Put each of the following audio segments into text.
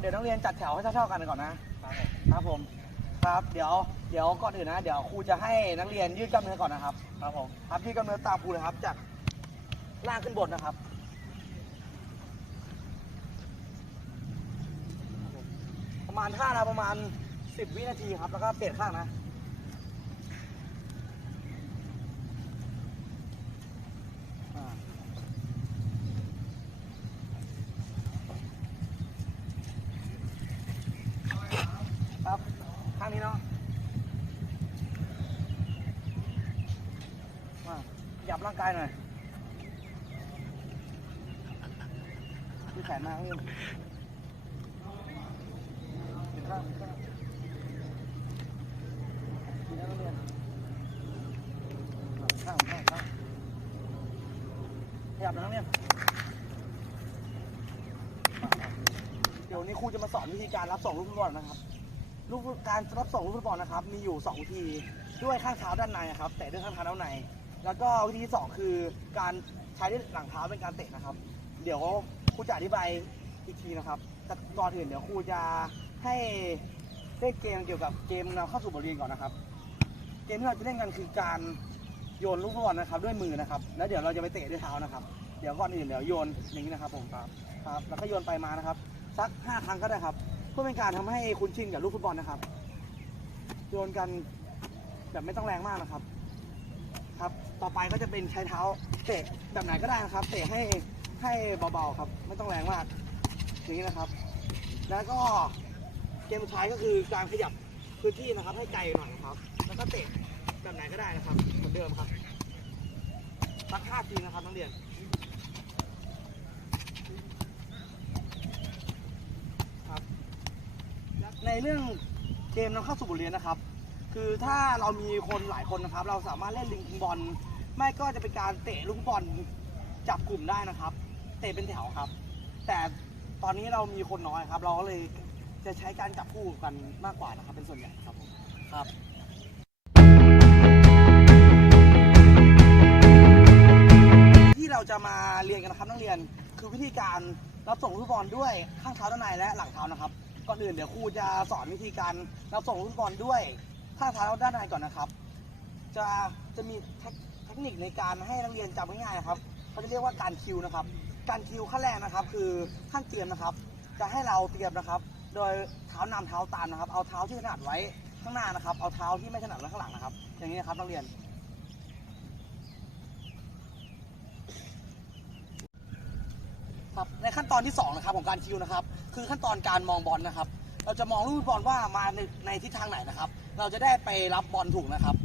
เดี๋ยวนักเรียนจัดแถวให้เท่าๆกันก่อนนะครับผมครับเดี๋ยวเดี๋ยวก่อนอื่นนะเดี๋ยวครูจะให้นักเรียนยืดกล้ามเนื้อก่อนนะครับครับผมครับยืดกล้ามเนื้อตามครูเลยครับจากล่างขึ้นบนนะครับประมาณท่านะประมาณ 10 วินาทีครับแล้วก็เปลี่ยนข้างนะ อ่าครับ ข้างนี้เนาะมาขยับร่าง กายหน่อยที่แขนมาพี่ขึ้นข้างขึ้นข้างดีนะนักเรียนข้างข้างข้างขยับนะเรียเดี๋ยวนี้ครูจะมาสอนวิธีการรับส่งลูกฟุตบอลนะครับ ลูกการรับส่งลูกฟุตบอลนะครับ มีอยู่2วิธีด้วยข้างเท้าด้านในครับเตะด้วยข้างเท้าด้านใน แล้วก็วิธีที่สองคือการใช้ด้วยหลังเท้าเป็นการเตะนะครับ เดี๋ยวครูจะอธิบายอีกทีนะครับแต่ก่อนอื่นเดี๋ยวครูจะให้เล่นเกมเกี่ยวกับเกมนำเข้าสู่บทเรียนก่อนนะครับ เกมที่เราจะเล่นกันคือการโยนลูกฟุตบอลนะครับ ด้วยมือนะครับ แล้วเดี๋ยวเราจะไปเตะด้วยเท้านะครับ เดี๋ยวก่อนอื่นเดี๋ยวโยนอย่างนี้นะครับผมครับครับแล้วก็โยนไปมานะครับสักห้าครั้งก็ได้ครับเพื่อเป็นการทำให้คุ้นชินกับลูกฟุตบอลนะครับ โยนกันแบบไม่ต้องแรงมากนะครับ ครับ ต่อไปก็จะเป็นใช้เท้าเตะแบบไหนก็ได้นะครับ เตะให้ให้เบาๆครับ ไม่ต้องแรงมากอย่างนี้นะครับ แล้วก็เกมสุดท้ายก็คือการขยับพื้นที่นะครับ ให้ไกลหน่อยนะครับ แล้วก็เตะแบบไหนก็ได้นะครับ เหมือนเดิมครับสักห้าทีนะครับนักเรียนในเรื่องเกมนำเข้าสู่บทเรียนนะครับ คือถ้าเรามีคนหลายคนนะครับ เราสามารถเล่นลิงปิงบอล ไม่ก็จะเป็นการเตะลูกบอลจับกลุ่มได้นะครับ เตะเป็นแถวครับ แต่ตอนนี้เรามีคนน้อยครับ เราก็เลยจะใช้การจับคู่กันมากกว่านะครับ เป็นส่วนใหญ่ครับผมครับที่เราจะมาเรียนกันนะครับนักเรียนคือวิธีการรับส่งลูกบอลด้วยข้างเท้าด้านในและหลังเท้านะครับก่อนอื่นเดี๋ยวครูจะสอนวิธีการรับส่งลูกบอลด้วย ข้าเท้าด้านในก่อนนะครับ จะจะมีเทคนิคในการให้นักเรียนจำง่ายๆนะครับเขาจะเรียกว่าการคิวนะครับ การคิวขั้นแรกนะครับ คือขั้นเตรียมนะครับ จะให้เราเตรียมนะครับ โดยเท้านำเท้าตามนะครับ เอาเท้าที่ถนัดไว้ข้างหน้านะครับ เอาเท้าที่ไม่ถนัดไว้ข้างหลังนะครับ อย่างนี้นะครับนักเรียนครับในขั้นตอนที่2นะครับของการคิวนะครับ คือขั้นตอนการมองบอลนะครับ เราจะมองลูกบอลว่ามาในในทิศทางไหนนะครับ เราจะได้ไปรับบอลถูกนะครับ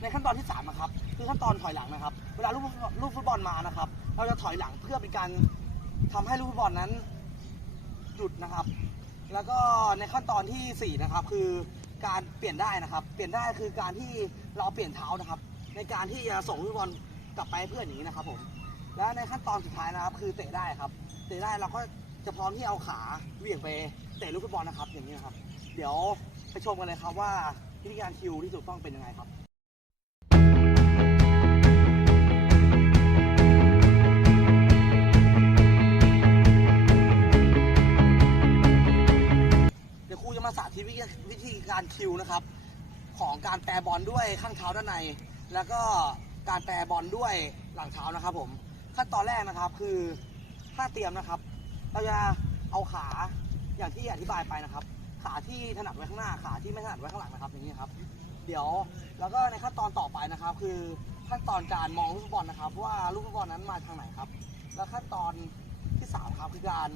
ในขั้นตอนที่3นะครับคือขั้นตอนถอยหลังนะครับ เวลาลูกลูกฟุตบอลมานะครับ เราจะถอยหลังเพื่อเป็นการทำให้ลูกฟุตบอลนั้นหยุดนะครับ แล้วก็ในขั้นตอนที่4นะครับคือการเปลี่ยนได้นะครับ เปลี่ยนได้คือการที่เราเปลี่ยนเท้านะครับ ในการที่จะส่งลูกบอลกลับไปเพื่อนอย่างนี้นะครับผมและในขั้นตอนสุดท้ายนะครับ คือเตะได้ครับ เตะได้เราก็จะพร้อมที่เอาขาเหวี่ยงไปเตะลูกฟุตบอลนะครับอย่างนี้นครับ เดี๋ยวไปชมกันเลยครับว่าวิธีการคิวที่ถูกต้องเป็นยังไงครับเดี๋ยวครูจะมาสาธิตวิธีการคิวนะครับ ของการแปรบอลด้วยข้างเท้าด้านใน แล้วก็การแปรบอลด้วยหลังเท้านะครับ ผมขั้นตอนแรกนะครับคือท่าเตรียมนะครับ เราจะเอาขาอย่างที่อธิบายไปนะครับ ขาที่ถนัดไว้ข้างหน้าขาที่ไม่ถนัดไว้ข้างหลังนะครับอย่างนี้ครับ เดี๋ยวแล้วก็ในขั้นตอนต่อไปนะครับ คือขั้นตอนการมองลูกฟุตบอลนะครับ ว่าลูกฟุตบอลนั้นมาทางไหนครับ แล้วขั้นตอนที่สามครับคือการ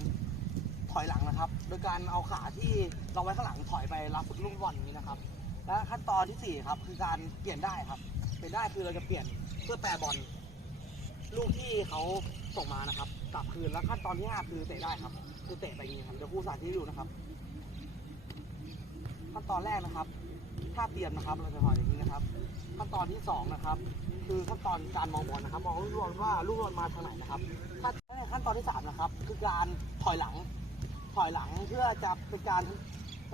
ถอยหลังนะครับ โดยการเอาขาที่เราไว้ข้างหลังถอยไปรับลูกบอลอย่างนี้นะครับ และขั้นตอนที่สี่ครับคือการเปลี่ยนได้ครับ เปลี่ยนได้คือเราจะเปลี่ยนเพื่อแปรบอลลูกที่เขาส่งมานะครับกลับคืนแล้วขั้นตอนที่ห้าคือเตะได้ครับ คือเตะไปอย่างนี้ครับเดี๋ยวครูสาธิตให้ดูนะครับ ตอนแรกนะครับท่าเตรียมนะครับ เราจะถอยอย่างนี้นะครับ ขั้นตอนที่สองนะครับ คือขั้นตอนการมองบอลนะครับ มองลูกบอลว่าลูกบอลมาทางไหนนะครับขั้นขั้นตอนที่สามนะครับ คือการถอยหลัง ถอยหลังเพื่อจะเป็นการ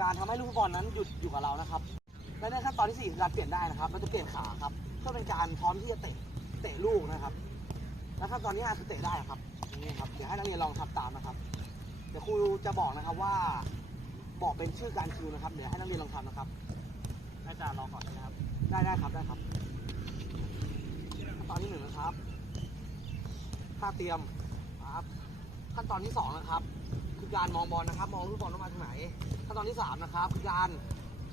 การทำให้ลูกบอลนั้นหยุดอยู่กับเรานะครับ และในขั้นตอนที่สี่คือกาเปลี่ยนได้นะครับ เราจะเปลี่ยนขาครับ เพื่อเป็นการพร้อมที่จะเตะเตะลูกนะครับ และขั้นตอนที่ห้าคือเตะได้ครับนี้ครับ เดี๋ยวให้นักเรียนลองทำตามนะครับ เดี๋ยวครูจะบอกนะครับว่า บอกเป็นชื่อการคิวนะครับ เดี๋ยวให้นักเรียนลองทำนะครับ อาจารย์รอก่อนนะครับ ได้ได้ครับได้ครับขั้นตอนที่หนึ่งนะครับท่าเตรียมครับขั้นตอนที่สองนะครับ คือการมองบอลนะครับ มองลูกบอลว่ามาทางไหน ขั้นตอนที่สามนะครับ คือการ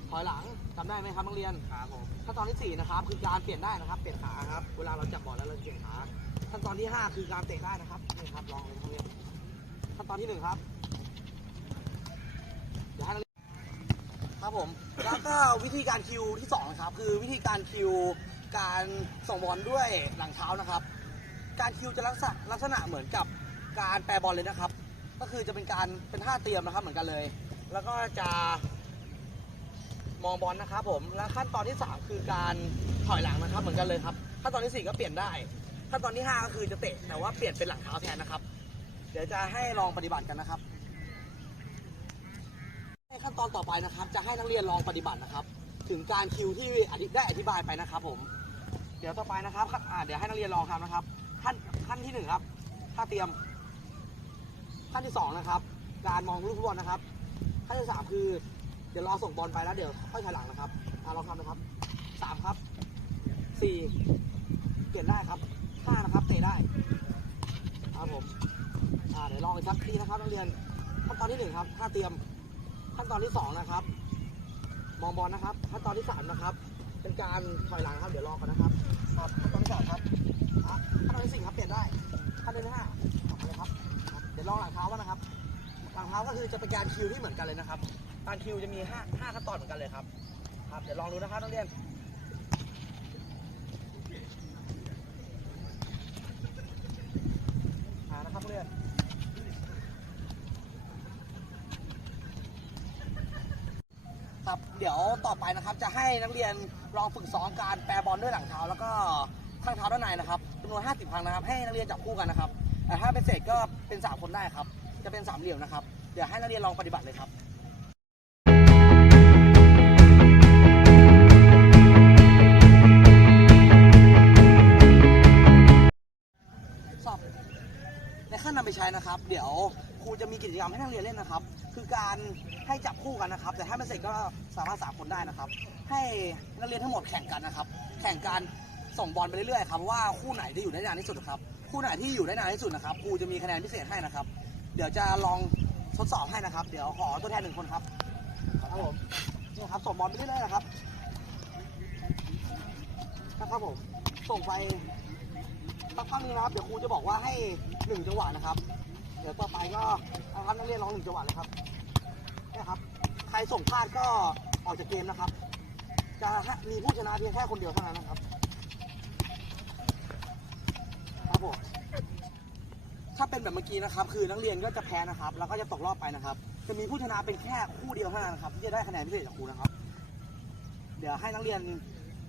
ถอยหลังจำได้ไหมครับนักเรียนครับผมขั้นตอนที่สี่นะครับคือการเปลี่ยนได้นะครับ เปลี่ยนขาครับ เวลาเราจับบอลแล้วเราเปลี่ยนขาขั้นตอนที่ห้าคือการเตะได้นะครับนี่ครับลองเลยนักเรียนขั้นตอนที่หนึ่งครับเดี๋ยวให้นักเรียน ครับผม แล้วก็วิธีการคิวที่สองนะครับคือวิธีการคิวการส่งบอลด้วยหลังเท้านะครับ การคิวจะลักษณะลักษณะเหมือนกับการแปรบอลเลยนะครับ ก็คือจะเป็นการเป็นท่าเตรียมนะครับเหมือนกันเลย แล้วก็จะมองบอลนะครับผม แล้วขั้นตอนที่ 3 คือการถอยหลังนะครับเหมือนกันเลยครับ ขั้นตอนที่ 4 ก็เปลี่ยนได้ ขั้นตอนที่ 5 ก็คือจะเตะแต่ว่าเปลี่ยนเป็นหลังเท้าแทนนะครับ เดี๋ยวจะให้ลองปฏิบัติกันนะครับ ขั้นตอนต่อไปนะครับ จะให้นักเรียนลองปฏิบัตินะครับ ถึงการคิวที่ได้อธิบายไปนะครับ ผม เดี๋ยวต่อไปนะครับอ่าเดี๋ยวให้นักเรียนลองทำนะครับ ขั้นขั้นที่หนึ่งครับท่าเตรียม ขั้นที่สองนะครับ การมองลูกฟุตบอลนะครับ ขั้นที่สามคือ เดี๋ยวรอส่งบอลไปแล้วเดี๋ยวค่อยถอยหลังนะครับอาลองทำนะครับสามครับสี่เปลี่ยนได้ครับห้านะครับเตะได้ครับผมอ่าเดี๋ยวลองอีกสักทีนะครับนักเรียนขั้นตอนที่หนึ่งครับท่าเตรียม ขั้นตอนที่สองนะครับ มองบอลนะครับ ขั้นตอนที่สามนะครับ เป็นการถอยหลังครับ เดี๋ยวรอกันนะครับครับขั้นตอนที่สามครับขั้นตอนที่สี่ครับเปลี่ยนได้ขั้นตอนที่ห้าต่อไปเลยครับครับ เดี๋ยวลองหลังเท้าว่านะครับ หลังเท้าก็คือจะเป็นการคิวที่เหมือนกันเลยนะครับ การคิวจะมีห้าห้าขั้นตอนเหมือนกันเลยครับ ครับ เดี๋ยวลองดูนะครับนักเรียน อ่านะครับนักเรียน ครับ เดี๋ยวต่อไปนะครับจะให้นักเรียนลองฝึกซ้อมการแปรบอลด้วยหลังเท้าแล้วก็ข้างเท้าด้านในนะครับจำนวน 50 ครั้งนะครับ ให้นักเรียนจับคู่กันนะครับแต่ถ้าเป็นเศษก็เป็น 3 คนได้ครับ จะเป็นสามเหลี่ยมนะครับ เดี๋ยวให้นักเรียนลองปฏิบัติเลยครับ ในขั้นนำไปใช้นะครับ เดี๋ยวครูจะมีกิจกรรมให้นักเรียนเล่นนะครับ คือการให้จับคู่กันนะครับ แต่ถ้าไม่เสร็จก็สามารถสามคนได้นะครับ ให้นักเรียนทั้งหมดแข่งกันนะครับ แข่งการส่งบอลไปเรื่อยๆครับว่าคู่ไหนที่อยู่ได้นานที่สุดครับ คู่ไหนที่อยู่ได้นานที่สุดนะครับครูจะมีคะแนนพิเศษให้นะครับ เดี๋ยวจะลองทดสอบให้นะครับ เดี๋ยวขอตัวแทนหนึ่งคนครับครับผมนี่ครับส่งบอลไปเรื่อยๆนะครับนะครับผมส่งไป สักพักหนึงนะครับเดี๋ยวครูจะบอกว่าให้หนึ่งจังหวะนะครับ เดี๋ยวต่อไปก็เอาครับนักเรียนลองหนึ่งจังหวะเลยครับนี่ครับ ใครส่งพลาดก็ออกจากเกมนะครับ จะมีผู้ชนะเพียงแค่คนเดียวเท่านั้นนะครับครับผมถ้าเป็นแบบเมื่อกี้นะครับ คือนักเรียนก็จะแพ้นะครับ แล้วก็จะตกรอบไปนะครับ จะมีผู้ชนะเป็นแค่คู่เดียวเท่านั้นนะครับที่จะได้คะแนนพิเศษจากครูนะครับ เดี๋ยวให้นักเรียน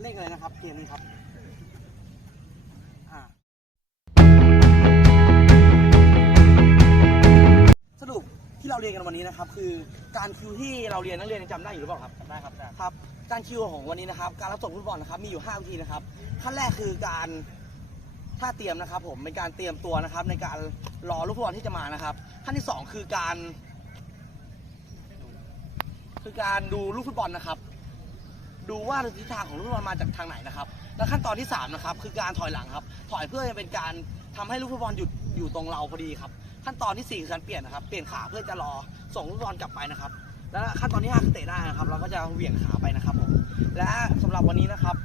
เล่นกันเลยนะครับ เกมนี้ครับ เราเรียนกันวันนี้นะครับคือการคิวที่เราเรียนนักเรียนยังจำได้อยู่หรือเปล่าครับได้ครับอาจารย์ครับ การคิวของวันนี้นะครับ การรับส่งฟุตบอลนะครับมีอยู่ 5 วิธีนะครับขั้นแรกคือการท่าเตรียมนะครับ ผมเป็นการเตรียมตัวนะครับ ในการรอลูกฟุตบอลที่จะมานะครับ ขั้นที่สองคือการ คือการดูลูกฟุตบอลนะครับ ดูว่าทิศทางของลูกฟุตบอลมาจากทางไหนนะครับ แล้วขั้นตอนที่สามนะครับคือการถอยหลังครับ ถอยเพื่อจะเป็นการทำให้ลูกฟุตบอลหยุดอยู่ตรงเราพอดีครับ ขั้นตอนที่สี่คือการเปลี่ยนนะครับเปลี่ยนขาเพื่อจะรอส่งลูกบอลกลับไปนะครับ แล้วขั้นตอนที่ห้าคือเตะได้นะครับ เราก็จะเหวี่ยงขาไปนะครับผมและสำหรับวันนี้นะครับ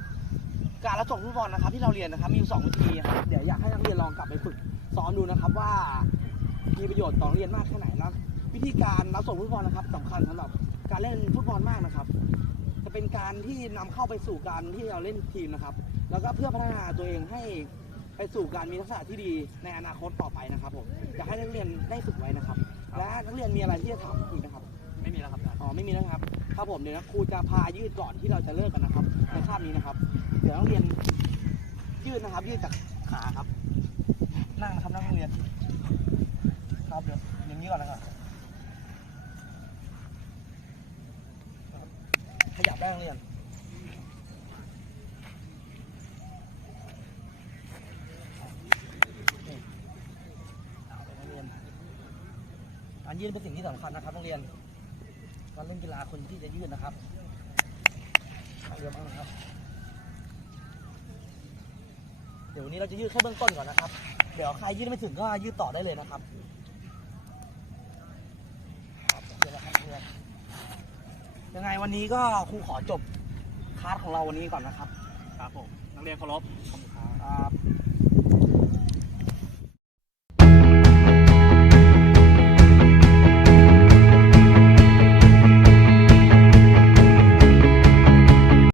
การรับส่งลูกบอลนะครับ ที่เราเรียนนะครับมีอยู่สองวิธีครับเดี๋ยวอยากให้นักเรียนลองกลับไปฝึกซ้อมดูนะครับว่ามีประโยชน์ต่อเรียนมากแค่ไหนนะวิธีการรับส่งฟุตบอลนะครับสำคัญสำหรับการเล่นฟุตบอลมากนะครับ เป็นการที่นำเข้าไปสู่การที่เราเล่นทีมนะครับ แล้วก็เพื่อพัฒนาตัวเองให้ไปสู่การมีทักษะที่ดีในอนาคตต่อไปนะครับผมอยากให้นักเรียนได้ฝึกไว้นะครับ และนักเรียนมีอะไรที่จะถามอีกนะครับ ไม่มีแล้วครับอาจารย์อ๋อไม่มีแล้วนะครับครับผมเดี๋ยวนะครูจะพายืดก่อนที่เราจะเลิกกันนะครับในคาบนี้นะครับ เดี๋ยวนักเรียนยืดนะครับ ยืดจากขาครับ นั่งนะครับนักเรียน ครับเดี๋ยวอย่างนี้ก่อนนะครับ ขยับได้เรียนนี่เอาเรียนอันยืดเป็นสิ่งที่สำคัญนะครับนักเรียนการเล่นกีฬาคนที่จะยืดนะครับเรือบ้างนะครับ เดี๋ยววันนี้เราจะยืดแค่เบื้องต้นก่อนนะครับ เดี๋ยวใครยืดไม่ถึงก็ยืดต่อได้เลยนะครับเดี๋ยวนะครับนักเรียน ยังไงวันนี้ก็ครูขอจบคลาสของเราวันนี้ก่อนนะครับ ครับผม นักเรียนเคารพขอบคุณครับครับ